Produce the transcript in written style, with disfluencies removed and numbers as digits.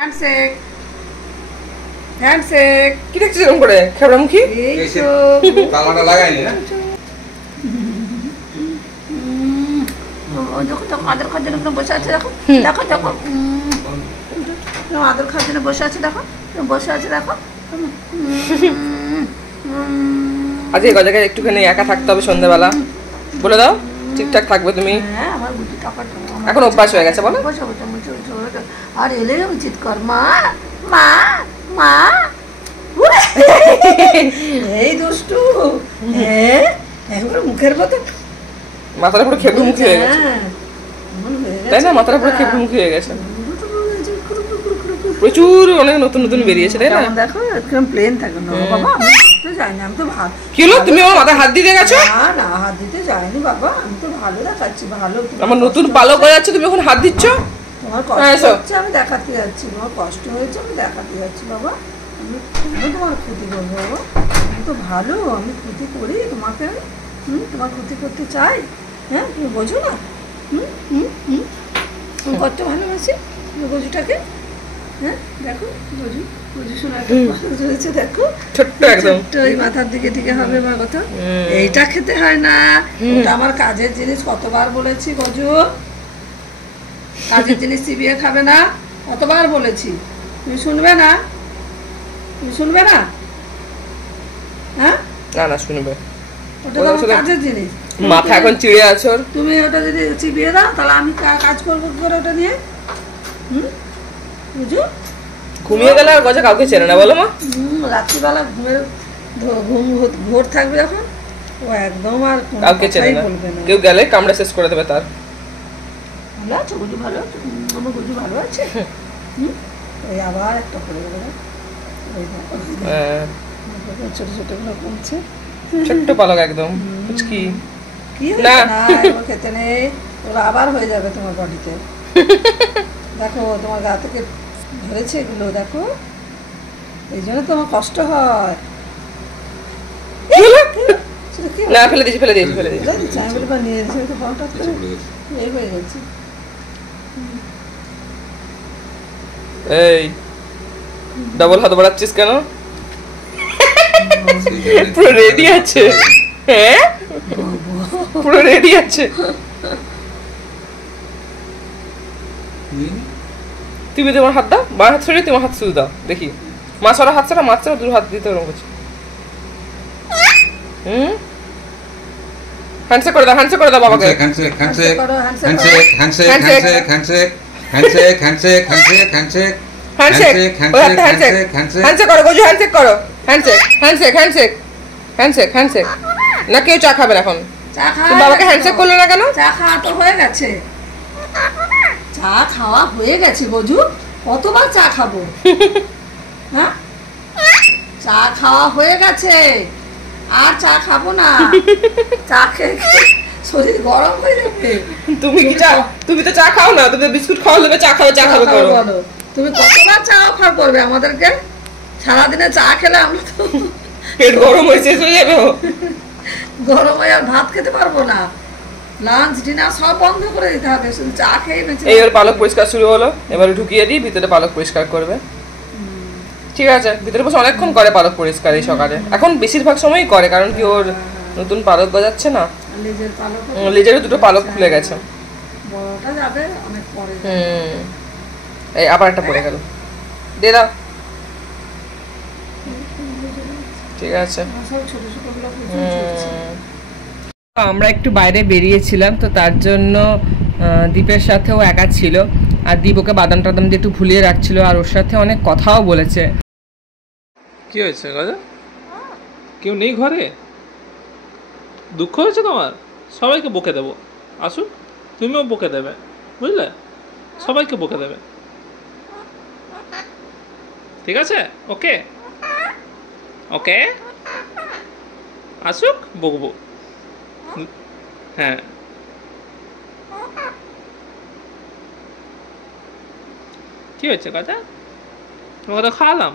Handshake handshake কি দেখছিস এরকম করে খেবড়ামুখী? এই তো তালাটা লাগাইনি না। দেখো দেখো আদর খাওয়ার জন্য বসে আছে, দেখো দেখো দেখো আদর খাওয়ার জন্য বসে আছে, দেখো বসে আছে দেখো। আজ এই জায়গায় একটুখানি একা থাকতে হবে সন্ধ্যাবেলা, বলে দাও ঠিকঠাক থাকবে তুমি। হ্যাঁ আমার বুদ্ধি টাকাটা এখন অভ্যাস হয়ে গেছে বলো। বসে বসে আর এলে উচিত কর মা মা মা। এই দুষ্টু, হ্যাঁ একবার মুখের মতো মাথাটা পুরো খেবড়ামুখী হয়ে গেছে, তাই না? মাথাটা পুরো খেবড়ামুখী হয়ে গেছে, প্রচুর অনেক নতুন নতুন বেরিয়েছে, তাই না? দেখো একদম প্লেন থাকে না বাবা, আমি তো যাইনি, আমি তো ভালো। কি হলো, তুমি আমার মাথায় হাত দিতে গেছো? না না হাত দিতে যাইনি বাবা, আমি তো ভালো দেখাচ্ছি, ভালো। আমার নতুন পালক হয়ে যাচ্ছে, তুমি এখন হাত দিচ্ছ? তোমার কষ্ট হচ্ছে আমি দেখাতে যাচ্ছি, তোমার কষ্ট হয়েছে আমি দেখাতে যাচ্ছি বাবা। আমি তোমার ক্ষতি করবো বাবা, আমি তো ভালো, আমি ক্ষতি করি তোমাকে? তোমার ক্ষতি করতে চাই? হ্যাঁ তুমি বোঝো না? তুমি কত ভালোবাসি গজুটাকে। হ্যাঁ দেখো গজু, গজু শোনা রয়েছে দেখো, ছোট্ট একদম, ওই মাথার দিকে দিকে হবে আমার কথা। এইটা খেতে হয় না, ওটা আমার কাজের জিনিস, কতবার বলেছি গজু কাজের জিনিস চিবিয়ে খাবে না, কতবার বলেছি, তুমি শুনবে না? তুমি শুনবে না? হ্যাঁ না না শুনবে, ওটা তো আমার কাজের জিনিস। মাথা এখন চিড়ে আছো। তুমি ওটা যদি চিবিয়ে দাও তাহলে আমি কাজ করবো কি করে ওটা নিয়ে? বুঝো, ঘুমিয়ে গেলে আর গজা কাউকে চেনে না বলো মা। রাত্রিবেলা ঘুম ভোর থাকবে যখন, ও একদম আর কাউকে চেনে না, কেউ গেলে কামড়ে শেষ করে দেবে তার। ভালো আছো গুজু? ভালো আছো? আমার গুজু ভালো আছে? ওই আবার একটা করে দেবে, ছোট ছোট গুলো কমছে, ছোট্ট পালক একদম কি না খেতে নেই, ওরা আবার হয়ে যাবে তোমার বডিতে। দেখো তোমার গা থেকে ধরেছে এগুলো, দেখো এই জন্য তোমার কষ্ট হয়। না ফেলে দিয়েছি, ফেলে দিয়েছি, ফেলে দিয়েছি। আমি বলি বা নিয়ে এসে তো হঠাৎ করে এই হয়ে গেছে। এই ডাবল হাত বাড়াচ্ছিস কেন? পুরো রেডি আছে, হ্যাঁ পুরো রেডি আছে। তুমি তোমার হাত দাও, বাঁ হাত সরিয়ে তোমার হাত শুধু দাও দেখি। মা সরা হাত সরা, মাছ সরা, দূর হাত দিতে ওরকম করছে। হ্যান্ডশেক করে দাও, হ্যান্ডশেক করে দাও বাবাকে। Handshake handshake handshake handshake handshake handshake handshake handshake handshake handshake handshake handshake করো গজু, হ্যান্ডশেক করো, handshake handshake handshake handshake handshake. না কেউ চা খাবে না এখন, তুমি বাবাকে হ্যান্ডশেক করলে না কেন? চা খাওয়া তো হয়ে গেছে, চা খাওয়া হয়ে গেছে গজু, কতবার চা খাবো? হ্যাঁ চা খাওয়া হয়ে গেছে, আর চা খাবো না, চা খেয়ে শরীর গরম হয়ে যাবে। তুমি কি চা, তুমি তো চা খাও না, তুমি বিস্কুট খাওয়া দেবে, চা খাবে, চা খাবে করো। তুমি কতবার চা অফার করবে আমাদেরকে? সারাদিনে চা খেলে আমরা তো পেট গরম হয়ে শেষ হয়ে যাবে, গরম হয়ে আর ভাত খেতে পারবো না, লাঞ্চ ডিনার সব বন্ধ করে দিতে হবে, শুধু চা খেয়ে বেঁচে। এইবার পালক পরিষ্কার শুরু হলো, এবার ঢুকিয়ে দিই ভিতরে, পালক পরিষ্কার করবে। ঠিক আছে, ভিতরে বসে অনেকক্ষণ করে পালক পরিষ্কার এই সকালে, এখন বেশিরভাগ সময়ই করে, কারণ কি ওর নতুন পালক গজাচ্ছে না, লেজের দুটো পালক খুলে গেছে। বড়টা যাবে অনেক পরে। এই আবার একটা পড়ে গেল, দিয়ে দাও। ঠিক আছে, আমরা একটু বাইরে বেরিয়েছিলাম, তো তার জন্য দীপের সাথেও একা ছিল, আর দীপ ওকে বাদাম টাদাম দিয়ে একটু ভুলিয়ে রাখছিল, আর ওর সাথে অনেক কথাও বলেছে। কি হয়েছে গজা? কেউ নেই ঘরে? দুঃখ হয়েছে তোমার? সবাইকে বকে দেবো, আসুক, তুমিও বকে দেবে, বুঝলে? সবাইকে বকে দেবে, ঠিক আছে? ওকে ওকে আসুক, বকবো। হ্যাঁ কি হয়েছে কথা? তোমাকে তো খাওয়ালাম।